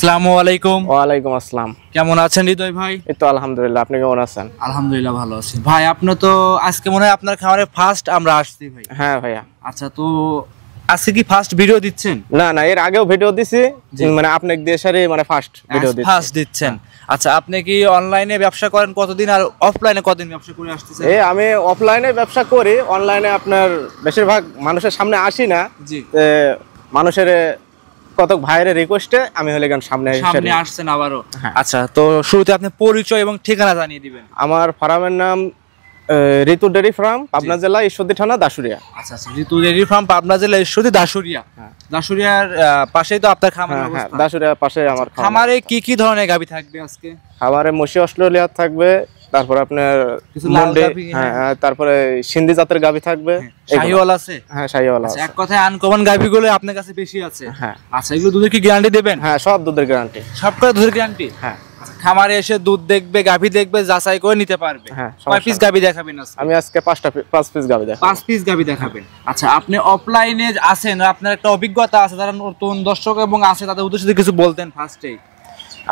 আসসালামু আলাইকুম। ওয়ালাইকুম আসসালাম। কেমন আছেন হৃদয় ভাই? এই তো আলহামদুলিল্লাহ, আপনি কেমন আছেন? আলহামদুলিল্লাহ ভালো আছি ভাই। আপনি তো আজকে মনে হয় আপনার খামারে ফার্স্ট আমরা আসছি ভাই। হ্যাঁ ভাইয়া। আচ্ছা, তো আজকে কি ফার্স্ট ভিডিও দিচ্ছেন? না না, এর আগেও ভিডিও দিছি, মানে আপনি দেশেরই মানে ফার্স্ট ভিডিও দিচ্ছি। ফার্স্ট দিচ্ছেন। আচ্ছা, আপনি কি অনলাইনে ব্যবসা করেন কতদিন, আর অফলাইনে কতদিন ব্যবসা করে আসতেছেন? আমি অফলাইনে ব্যবসা করি, অনলাইনে আপনার বেশিরভাগ মানুষের সামনে আসি না। জি। মানুষের কত ভাইয়ের রিকোয়েস্টে আমি হলে গান সামনে আসছেন আবারও। আচ্ছা, তো শুরুতে আপনি পরিচয় এবং ঠিকানা জানিয়ে দিবেন। আমার ফার্মের নাম ঋতু ডেরি ফার্ম, পাবনা জেলা ঈশ্বরদী থানা দাসুরিয়া। আচ্ছা আচ্ছা, ঋতু ডেরি ফার্ম, পাবনা জেলা ঈশ্বরদী দাসুরিয়া। দাসুরিয়ার পাশেই তো আপনার খামার। হ্যাঁ, দাসুরিয়ার পাশে আমার খামারে কি কি ধরনের গাভী থাকবে আজকে? খামারে মসি অস্ট্রেলিয়া থাকবে, তারপর আপনার হ্যাঁ, তারপরে সিন্ধি জাতের গাভী থাকবে। শাহিওয়াল আছে? হ্যাঁ, শাহিওয়াল আছে। এক কথায় আনকমন গাভীগুলো আপনার কাছে বেশি আছে। হ্যাঁ। আচ্ছা, এগুলো দুধের কি গ্যারান্টি দেবেন? হ্যাঁ, সব দুধের গ্যারান্টি। সবকটা দুধের গ্যারান্টি? হ্যাঁ। খামারে এসে দুধ দেখবে, গাভী দেখবে, যাচাই করে নিতে পারবে। হ্যাঁ। কয় পিস গাভী দেখাবেন আজকে? আমি আজকে 5 পিস গাভী দেখাবো। 5 পিস গাভী দেখাবেন। আচ্ছা, আপনি অফলাইনে আছেন, আপনার একটা অভিজ্ঞতা আছে, যারা নতুন দর্শক এবং আছে তাদের উদ্দেশ্যে কিছু বলতেন ফার্স্টেই।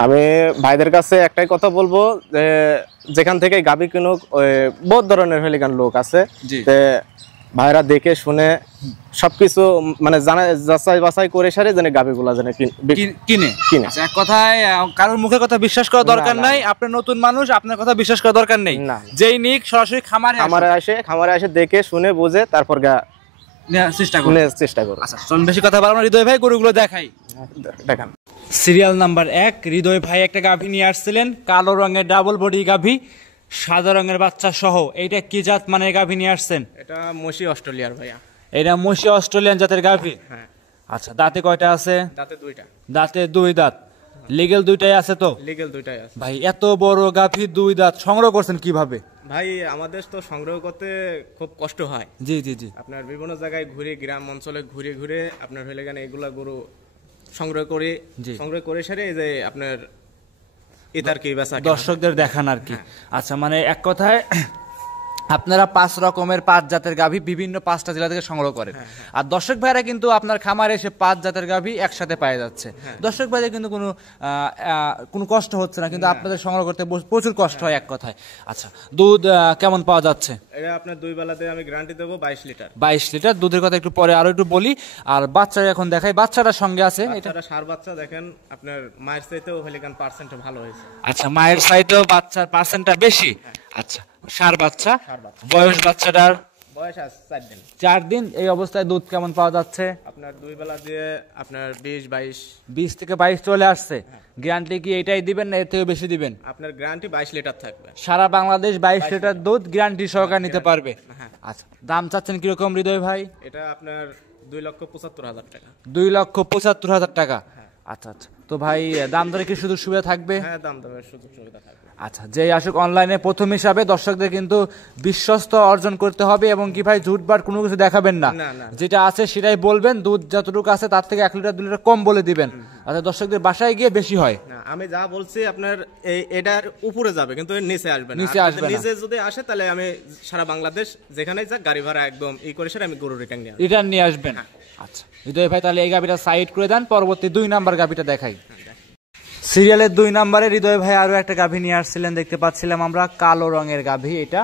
আমি ভাইদের কাছে একটাই কথা বলবো, যে যেখান থেকে গাভী কিনুক, বহুত ধরনের হেলিকান লোক আছে, ভাইরা দেখে শুনে সবকিছু মানে যাচাই বাছাই করে সারে যেন গাভীগুলা যেন কিনে। এক কথায় কারোর মুখের কথা বিশ্বাস করা দরকার নাই। আপনি নতুন মানুষ, আপনার কথা বিশ্বাস করা দরকার নেই। যেই নিক সরাসরি খামারে আসে দেখে শুনে বুঝে তারপর চেষ্টা করো। আচ্ছা, চলুন বেশি কথা বলবো না, হৃদয় ভাই গরুগুলো দেখাই। দেখান। সিরিয়াল নাম্বার 1, হৃদয় ভাই একটা গাভী নিয়ে আসছিলেন, কালো রঙের ডাবল বডি গাভী, সাদা রঙের বাচ্চা সহ। এইটা কি জাত মানে গাভী নিয়ে আসছেন? এটা মসি অস্ট্রেলিয়ার ভাইয়া। এটা মসি অস্ট্রেলিয়ান জাতের গাভী? হ্যাঁ। আচ্ছা, দাঁতে কয়টা আছে? দাঁতে 2টা। দাঁতে 2 দাঁত। লিগ্যাল 2টাই আছে তো? লিগ্যাল 2টাই আছে। ভাই, এত বড় গাভী 2 দাঁত সংগ্রহ করছেন কিভাবে? ভাই, আমাদের তো সংগ্রহ করতে খুব কষ্ট হয়। জি জি জি। আপনার বিভিন্ন জায়গায় ঘুরে, গ্রাম অঞ্চলে ঘুরে ঘুরে আপনার হইলে গানে এগুলা গরু সংগ্রহ করে সারে এই যে আপনার এটার কি বেচা দর্শকদের দেখান আর কি। আচ্ছা, মানে এক কথায় আপনারা 5 রকমের 5 জাতের গাভী বিভিন্ন 5টা জেলা থেকে সংগ্রহ করেন। আর দর্শক ভাইরা কিন্তু আপনার খামারে এসে 5 জাতের গাভী একসাথে পাওয়া যাচ্ছে। দর্শক ভাইদের কিন্তু কোনো কষ্ট হচ্ছে না, কিন্তু আপনাদের সংগ্রহ করতে প্রচুর কষ্ট হয় এক কথায়। আচ্ছা, দুধ কেমন পাওয়া যাচ্ছে? এটা আপনার 2 বেলাতে আমি গ্যারান্টি দেবো 22 লিটার। 22 লিটার দুধের কথা একটু পরে আরো একটু বলি। আর বাচ্চা এখন দেখাই, বাচ্চাটার সঙ্গে আছে। এটা সার বাচ্চা, দেখেন আপনার মায়ের চাইতেও হেলিকান পার্সেন্ট ভালো হয়েছে। আচ্ছা, মায়ের চাইতেও বাচ্চার পার্সেন্টটা বেশি। আচ্ছা, সার বাচ্চা। বয়স বাচ্চাটার? বয়স 4 দিন। 4 দিন। এই অবস্থায় দুধ কেমন পাওয়া যাচ্ছে? আপনার 2 বেলা দিয়ে আপনার 20 থেকে 22 চলে আসছে। গ্যারান্টি কি এটাই দিবেন না এর থেকে বেশি দিবেন? আপনার গ্যারান্টি 22 লিটার থাকবে। সারা বাংলাদেশ 22 লিটার দুধ গ্যারান্টি সহকারে নিতে পারবে। আচ্ছা, দাম চাচ্ছেন কিরকম হৃদয় ভাই? এটা আপনার 2,75,000 টাকা। 2,75,000 টাকা। আচ্ছা আচ্ছা, তো ভাই দাম দরে কি সুযোগ সুবিধা থাকবে? হ্যাঁ, দাম দরের সুযোগ সুবিধা থাকবে। আচ্ছা, যেই আসুক অনলাইনে প্রথম হিসাবে দর্শকদের কিন্তু বিশ্বস্ত অর্জন করতে হবে, এবং কি ভাই ঝুটবাট কোনো কিছু দেখাবেন না, যেটা আছে সেটাই বলবেন। দুধ যতটুকু আছে তার থেকে 1 লিটার 2 লিটার কম বলে দিবেন, আচ্ছা দর্শকদের বাসায় গিয়ে বেশি হয় না। আমি যা বলছি আপনার এটার উপরে যাবে, কিন্তু নিচে আসবে না। নিচে যদি আসে তাহলে আমি সারা বাংলাদেশ যেখানে যাক গাড়ি ভাড়া একদম করে সেটা আমি গরু রিটার্ন নিয়ে আসবেন। আচ্ছা হৃদয় ভাই, তাহলে এই গাবিটা সাইড করে দেন, পরবর্তী 2 নাম্বার গাবিটা দেখাই। সিরিয়ালের 2 নম্বরে হৃদয় ভাই আরো একটা গাভী নিয়ে আসছিলেন, দেখতে পাচ্ছিলাম আমরা, কালো রঙের গাভী। এটা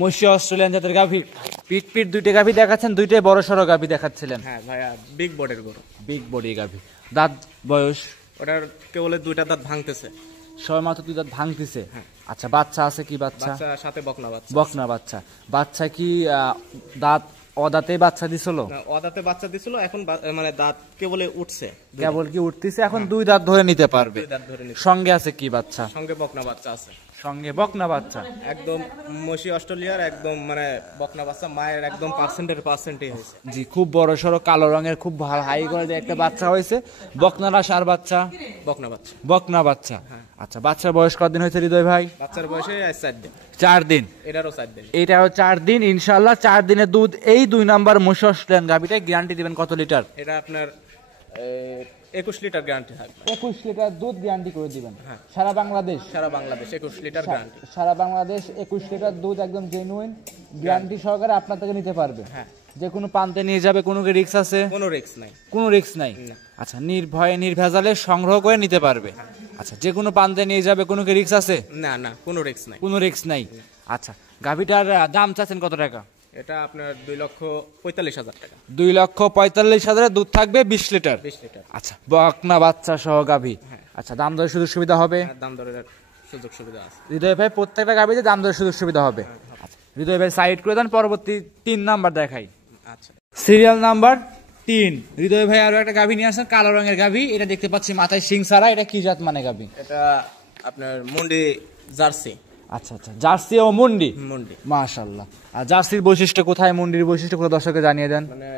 মসি অস্ট্রেলিয়ান জাতের গাভী। পিট 2টে গাভী দেখাচ্ছেন, 2টাই বড় সড়ো গাভী দেখাচ্ছিলেন। হ্যাঁ ভাইয়া, বিগ বডির গরু, বিগ বডি গাভী। দাঁত বয়স? ওটার কেবল 2টা দাঁত ভাঙতেছে, সবে মাত্র 2 দাঁত ভাঙতেছে। আচ্ছা, বাচ্চা আছে কি? বাচ্চা সাথে বকনা বাচ্চা। বাচ্চা কি দাঁত অদাতে বাচ্চা দিছিল? অদাতে বাচ্চা দিছিল, এখন মানে দাঁত কেবল উঠছে, কেবল কি উঠতেছে, এখন 2 দাঁত ধরে নিতে পারবে। সঙ্গে আছে কি বাচ্চা? সঙ্গে বকনা বাচ্চা আছে। সঙ্গে বকনা বাচ্চা, একদম মসি অস্ট্রেলিয়ার একদম মানে বকনা বাচ্চা, মায়ের একদম পার্সেন্টই হয়েছে। জি, খুব বড় সড়ো কালো রঙের, খুব ভালো হাই কোয়ালিটি একটা বাচ্চা হয়েছে। বকনারা সার বাচ্চা? বকনা বাচ্চা। আচ্ছা, বাচ্চার বয়স কতদিন হয়েছে হৃদয় ভাই? বাচ্চার বয়সে 4 দিন। 4 দিন। এটাও 4 দিন ইনশাআল্লাহ। 4 দিনের দুধ। এই 2 নাম্বার মসি অস্ট্রেলিয়ান গাভীটা গ্যারান্টি দিবেন কত লিটার? এটা আপনার 21 লিটার গ্যারান্টি থাকবে। 21 লিটার দুধ গ্যারান্টি করে দিবেন। সারা বাংলাদেশ 21 লিটার গ্যারান্টি। সারা বাংলাদেশ 21 লিটার দুধ একদম জেনুইন গ্যারান্টি সহকারে আপনার থেকে নিতে পারবে। যে কোনো প্রান্তে নিয়ে যাবে, কোনো কি রিস্ক আছে? কোনো রিস্ক নাই। কোনো রিস্ক নাই। আচ্ছা, নির্ভয়ে নির্ভেজালে সংগ্রহ করে নিতে পারবে। আচ্ছা, যে কোনো প্রান্তে নিয়ে যাবে, কোনো কি রিস্ক আছে? না না, কোনো রিস্ক নাই। কোনো রিস্ক নাই। আচ্ছা, গাভীটার দাম চাচ্ছেন কত টাকা? এটা আপনার 2,45,000 টাকা। 2,45,000 দুধ থাকবে 20 লিটার। 20 লিটার। আচ্ছা, বকনা বাচ্চা সহ গাভী। আচ্ছা, দাম দরের সুযোগ সুবিধা হবে? দাম দরের সুযোগ সুবিধা আছে। হৃদয় ভাই প্রত্যেকটা গাভীতে দাম দরের সুযোগ সুবিধা হবে। আচ্ছা, হৃদয় ভাই সাইড করে দেন, পরবর্তী 3 নাম্বার দেখাই। আচ্ছা, সিরিয়াল নাম্বার 3। হৃদয় ভাই আরো একটা গাভী নিয়ে আসেন, কালো রঙের গাভী। এটা দেখতে পাচ্ছি মাথায় শিং ছাড়া। এটা কি জাত মানে গাভী? এটা আপনার মুন্ডি জার্সি। আচ্ছা আচ্ছা, জার্সি ও মুন্ডি। মুন্ডি, মাশাআল্লাহ। আর জার্সির বৈশিষ্ট্য কোথায়, মুন্ডির বৈশিষ্ট্য কোথায় দর্শককে জানিয়ে দেন। মানে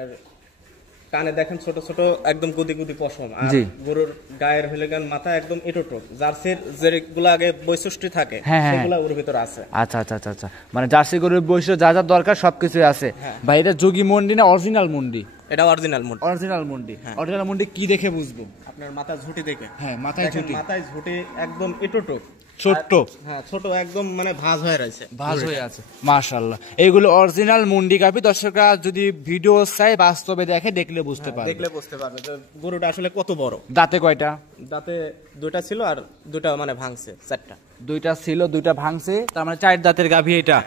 কানে দেখেন ছোট ছোট একদম গুদি গুদি পশম, আর জি। গরুর গায়ের হলে গান মাথা একদম এটোটোক। জার্সির যেগুলো আগে বৈশিষ্ট্য থাকে সেগুলো ওর ভিতর আছে। আচ্ছা আচ্ছা আচ্ছা আচ্ছা, মানে জার্সি গরুর বৈশিষ্ট্য যা যা দরকার সবকিছুই আছে। ভাই এটা যোগী মুন্ডি না অরিজিনাল মুন্ডি? এটা অরিজিনাল মুন্ডি। অরিজিনাল মুন্ডি। অরিজিনাল মুন্ডি কি দেখে বুঝবো? আপনার মাথা ঝুটি দেখে। হ্যাঁ, মাথায় ঝুটি। মাথায় ঝুটি একদম এটোটোক, ছোট্ট। হ্যাঁ ছোট, একদম মানে ভাঁজ হয়ে রয়েছে, ভাঁজ হয়ে আছে। মাশাআল্লাহ, এইগুলো অরিজিনাল মুন্ডি গাভী। দর্শকরা যদি ভিডিও চাই বাস্তবে দেখে, দেখলে বুঝতে পারবে। দেখলে বুঝতে পারবে যে গরুটা আসলে কত বড়। দাঁতে কয়টা? দাঁতে 2টা ছিল, আর 2টা মানে ভাঙছে, 4টা। 2টা ছিল, 2টা ভাঙছে, তার মানে 4 দাঁতের গাভী এটা।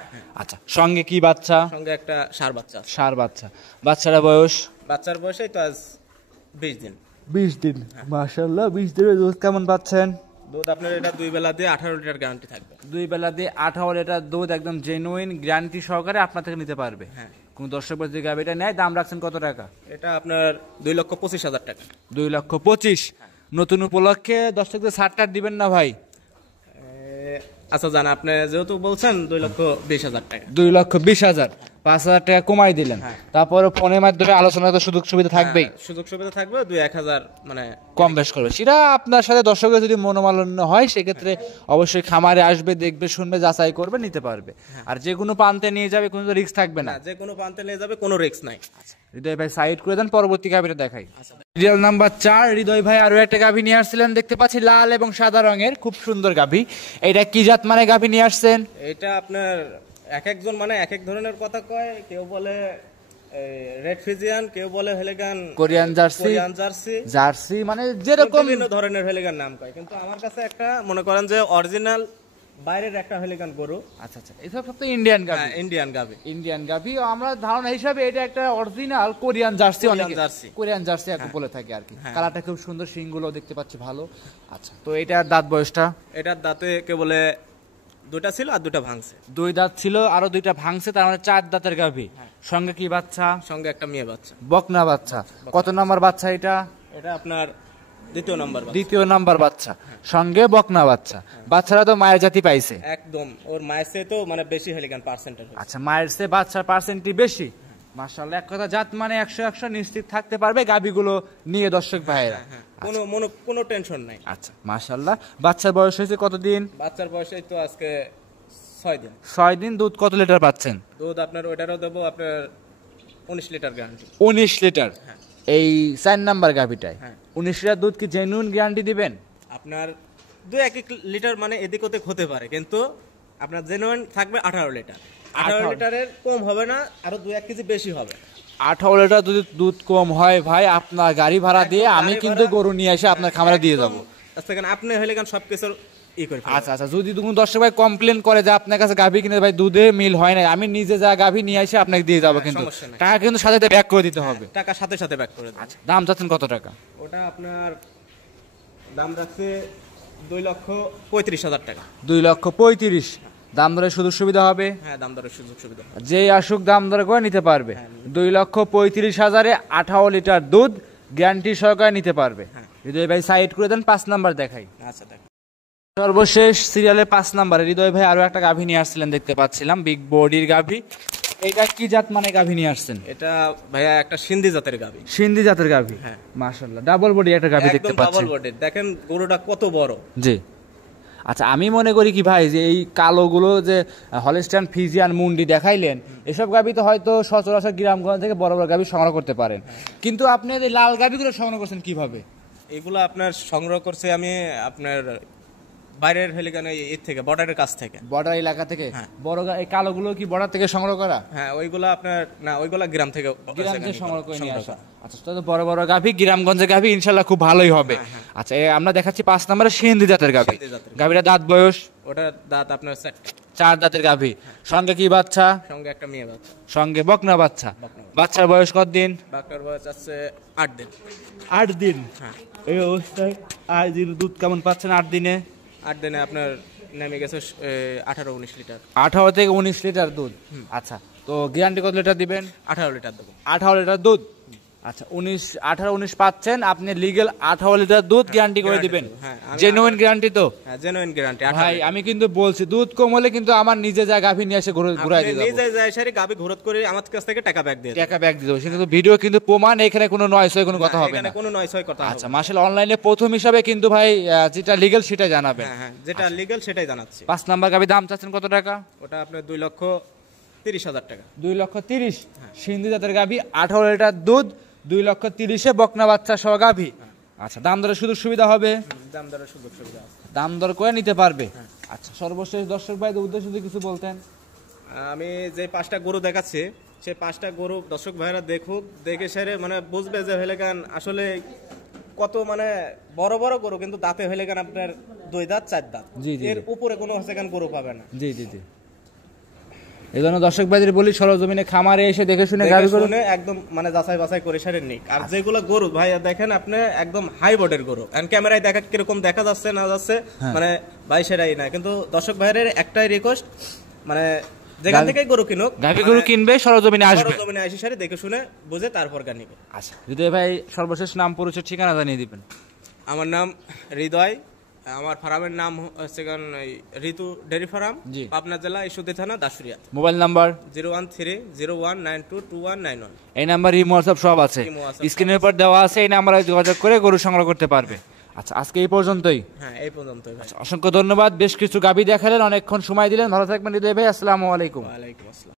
আচ্ছা, সঙ্গে কি বাচ্চা? সঙ্গে একটা ষাঁড় বাচ্চা। ষাঁড় বাচ্চা। বাচ্চারা বয়স? বাচ্চার বয়সই তো আজ 20 দিন। 20 দিন। মাশাআল্লাহ, 20 দিনের দুধ কেমন পাচ্ছেন? দুধ আপনার এটা 2 বেলা দিয়ে 18 লিটার গ্যারান্টি থাকবে। 2 বেলা দিয়ে 18 লিটার দুধ একদম জেনুইন গ্যারান্টি সহকারে আপনার থেকে নিতে পারবে। হ্যাঁ। কোন দর্শক যদি গাভীটা নেয়, দাম রাখছেন কত টাকা? এটা আপনার 2,25,000 টাকা। 2,25,000। নতুন উপলক্ষে দর্শকদের ছাড় দিবেন না ভাই? আচ্ছা জান, আপনি যেহেতু বলছেন 2,20,000 টাকা। 2,20,000, 5,000 টাকা কমাই দিলেন। তারপরে ফোনের মাধ্যমে আলোচনা তো সুযোগ সুবিধা থাকবেই। সুযোগ সুবিধা থাকবে, 2-1,000 মানে কম বেশ করবে। সেটা আপনার সাথে দর্শকের যদি মনোমালিন্য হয়, সেক্ষেত্রে অবশ্যই খামারে আসবে, দেখবে, শুনবে, যাচাই করবে, নিতে পারবে। আর যে কোনো প্রান্তে নিয়ে যাবে, কোনো রিস্ক থাকবে না। যে কোনো প্রান্তে নিয়ে যাবে, কোনো রিস্ক নাই। হৃদয় ভাই সাইড করে দেন, পরবর্তী গাভীটা দেখাই। Serial number 4। হৃদয় ভাই আরো একটা গাভী নিয়ে আসছিলেন, দেখতে পাচ্ছি লাল এবং সাদা রঙের, খুব সুন্দর গাভী। এটা কি জাত মানে গাভী নিয়ে আসছেন? এটা আপনার এক একজন মানে এক এক ধরনের কথা কয়। কেউ বলে রেড ফিজিয়ান, কেউ বলে হেলেগান Korean jersey. Korean jersey, jersey মানে যেরকম বিভিন্ন ধরনের হেলেগান নাম কয়, কিন্তু আমার কাছে একটা মনে করেন যে অরিজিনাল বাইরের একটা হেলেগান গরু। আচ্ছা আচ্ছা, এসব সব তো ইন্ডিয়ান গাভী। ইন্ডিয়ান গাভী। ইন্ডিয়ান গাভী আমরা ধারণা হিসাবে এটা একটা অরিজিনাল কোরিয়ান জার্সি। অনেকে জার্সি, কোরিয়ান জার্সি একটু বলে থাকে আর কি। কালারটা খুব সুন্দর, শিংগুলো দেখতে পাচ্ছি ভালো। আচ্ছা, তো এটার দাঁত বয়সটা? এটার দাঁতে কে বলে 2টা ছিল, আর 2টা ভাঙছে। 2 দাঁত ছিল, আরো 2টা ভাঙছে, তার মানে 4 দাঁতের গাভী। সঙ্গে কি বাচ্চা? সঙ্গে একটা মেয়ে বাচ্চা, বকনা বাচ্চা। কত নাম্বার বাচ্চা এটা? এটা আপনার 2য় নাম্বার বাচ্চা। 2য় নাম্বার বাচ্চা, সঙ্গে বকনা বাচ্চা। বাচ্চারা তো মায়ের জাতি পাইছে একদম, ওর মায়ের চেয়ে তো মানে বেশি হেলিগান পার্সেন্টেজ। আচ্ছা, মায়ের চেয়ে বাচ্চার পার্সেন্টই বেশি। মাশাআল্লাহ, এক কথা জাত মানে 100 নিশ্চিত থাকতে পারবে গাভীগুলো নিয়ে দর্শক ভাইয়েরা। কোনো টেনশন নাই। আচ্ছা, মাশাআল্লাহ। বাচ্চার বয়স হয়েছে কতদিন? বাচ্চার বয়স এই তো আজকে 6 দিন। 6 দিন। দুধ কত লিটার পাচ্ছেন? দুধ আপনার ওইটারও দেবো আপনার 19 লিটার গ্যারান্টি। 19 লিটার। এই 4 নাম্বার গাভীটায় 19 লিটার দুধ কি জেনুইন গ্যারান্টি দিবেন? আপনার 2-1 লিটার মানে এদিক ওদিক হতে পারে, কিন্তু আপনার জেনুইন থাকবে 18 লিটার। 18 লিটারের কম হবে না, আরো 2-1 কেজি বেশি হবে। 18 লিটার যদি দুধ কম হয় ভাই, আপনার গাড়ি ভাড়া দিয়ে আমি কিন্তু গরু নিয়ে এসে আপনার খামারে দিয়ে যাবো। আপনি হলে কেন সবকিছু আচ্ছা আচ্ছা, যদি কোনো দর্শক ভাই কমপ্লেন করে যে আপনার কাছে গাভী কিনে ভাই দুধে মিল হয় না, আমি নিজে যা গাভী নিয়ে এসে আপনাকে দিয়ে যাবো, কিন্তু টাকা কিন্তু সাথে সাথে ব্যাক করে দিতে হবে। টাকা সাথে সাথে ব্যাক করে দেব। আচ্ছা, দাম চাচ্ছেন কত টাকা? ওটা আপনার দাম রাখছে 2,35,000 টাকা। 2,35,000। দাম দরে সুযোগ সুবিধা হবে? হ্যাঁ, দাম দরের সুযোগ সুবিধা, যে আসুক দাম দরে করে নিতে পারবে। 2,35,000-এ 18 লিটার দুধ গ্যারান্টি সহকারে নিতে পারবে। হৃদয় ভাই সাইড করে দেন, 5 নাম্বার দেখাই। আচ্ছা দেখ, সর্বশেষ সিরিয়ালে 5 নাম্বারে হৃদয় ভাই আরো একটা গাভী নিয়ে আসছিলেন, দেখতে পাচ্ছিলাম বিগ বডির গাভী। এটা কি জাত মানে গাভী নিয়ে আসছেন? এটা ভাইয়া একটা সিন্ধি জাতের গাভী। সিন্ধি জাতের গাভী। হ্যাঁ, মাশাআল্লাহ, ডাবল বডি একটা গাভী দেখতে পাচ্ছি। ডাবল বডি, দেখেন গরুটা কত বড়। জি। আচ্ছা, আমি মনে করি কি ভাই, যে এই কালোগুলো যে হলিস্টাইন ফ্রিজিয়ান মুন্ডি দেখাইলেন, এসব গাভী তো হয়তো সচরাচর গ্রামগঞ্জ থেকে বড় বড় গাভী সংগ্রহ করতে পারেন, কিন্তু আপনি এই লাল গাভীগুলো সংগ্রহ করছেন কিভাবে? এগুলো আপনার সংগ্রহ করছে আমি আপনার বাইরের হেলিকান এর থেকে বর্ডারের কাছ থেকে। বর্ডার এলাকা থেকে হ্যাঁ। বড় এই কালোগুলো কি বর্ডার থেকে সংগ্রহ করা? হ্যাঁ ওইগুলা আপনার না, ওইগুলা গ্রাম থেকে গ্রাম থেকে সংগ্রহ করে নিয়ে আসা। আচ্ছা তো বড় বড় গাভী গ্রামগঞ্জের গাভী ইনশাআল্লাহ খুব ভালোই হবে। আচ্ছা আমরা দেখাচ্ছি 5 নম্বরে সিন্ধি জাতের গাভী। গাভীরা দাঁত বয়স? ওটা দাঁত আপনার 4 দাঁতের গাভী। সঙ্গে কি বাচ্চা? সঙ্গে একটা মেয়ে বাচ্চা। সঙ্গে বকনা বাচ্চা। বাচ্চার বয়স কত দিন? বাচ্চার বয়স আছে 8 দিন। 8 দিন। হ্যাঁ এই অবস্থায় 8 দিন দুধ কেমন পাচ্ছেন 8 দিনে? 8 দিনে আপনার নেমে গেছে 18-19 লিটার। 18 থেকে 19 লিটার দুধ। আচ্ছা তো গ্যারান্টি কত লিটার দিবেন? 18 লিটার দেবো। 18 লিটার দুধ। আচ্ছা 18-19 পাচ্ছেন আপনি, লিগ্যাল 18 লিটার দুধ গ্যারান্টি করে দিবেন। জেনুইন গ্যারান্টি তো? হ্যাঁ জেনুইন গ্যারান্টি। ভাই আমি কিন্তু বলছি দুধ কম হলে কিন্তু আমার নিজে যা গাভী নিয়ে এসে ঘুরাই দিয়ে দেব। নিজে যায় সারি গাভী ঘুরত করে আমার কাছ থেকে টাকা ব্যাক দিয়ে টাকা ব্যাক দিয়ে দেব। কিন্তু ভিডিও কিন্তু প্রমাণ, এখানে কোনো নয়স হয় কোনো কথা হবে না। এখানে কোনো নয়স হয় কথা হবে না। আচ্ছা মাশাআল্লাহ অনলাইনে প্রথম হিসাবে কিন্তু ভাই যেটা লিগ্যাল সেটা জানাবেন। হ্যাঁ হ্যাঁ যেটা লিগ্যাল সেটাই জানাচ্ছি। 5 নাম্বার গাভী দাম চাচ্ছেন কত টাকা? ওটা আপনার 2,30,000 টাকা। 2,30,000। সিন্ধি জাতের গাভী 18 লিটার দুধ 2,30,000-এ বকনা বাচ্চা সহ গাভী। আচ্ছা দাম দরের সুযোগ সুবিধা হবে? দাম দরের সুযোগ সুবিধা আছে। দাম দর করে নিতে পারবে। আচ্ছা সর্বশেষ দর্শক ভাইদের উদ্দেশ্যে যদি কিছু বলতেন। আমি যে 5টা গরু দেখাচ্ছি সেই 5টা গরু দর্শক ভাইরা দেখুক, দেখে সেরে মানে বুঝবে যে হেলেকান আসলে কত মানে বড় বড় গরু, কিন্তু দাঁতে হেলেকান আপনার 2 দাঁত 4 দাঁত। এর উপরে কোনো হেলেকান গরু পাবে না। জি জি জি। এই জন্য দর্শক ভাইদের বলি সরজমিনে খামারে এসে দেখে শুনে গাভী গরু একদম মানে যাচাই বাছাই করে সেরে নিক। আর যেগুলো গরু ভাই দেখেন আপনি একদম হাই বোর্ডের গরু, এন্ড ক্যামেরায় দেখা কিরকম দেখা যাচ্ছে না যাচ্ছে মানে ভাই সেটাই না। কিন্তু দর্শক ভাইয়ের একটাই রিকোয়েস্ট, মানে যেখান থেকে গরু কিনুক, গাভী গরু কিনবে সরজমিনে আসবে, সরজমিনে এসে সেরে দেখে শুনে বুঝে তারপর নিবে। আচ্ছা হৃদয় ভাই সর্বশেষ নাম পরিচয় ঠিকানা জানিয়ে দিবেন। আমার নাম হৃদয়, আমার ফার্মের নাম হচ্ছে ঋতু ডেয়ারি ফার্ম, পাবনা জেলা ঈশ্বরদী থানা দাসুরিয়া। Mobile number 01301922191। এই নাম্বার ইমো হোয়াটসঅ্যাপ সব আছে, স্ক্রিনের উপর দেওয়া আছে, এই নাম্বারে যোগাযোগ করে গরু সংগ্রহ করতে পারবে। আচ্ছা আজকে এই পর্যন্তই। হ্যাঁ এই পর্যন্তই। আচ্ছা অসংখ্য ধন্যবাদ, বেশ কিছু গাভী দেখালেন, অনেকক্ষণ সময় দিলেন, ভালো থাকবেন হৃদয় ভাই, আসসালামু আলাইকুম। ওয়া আলাইকুম আসসালাম।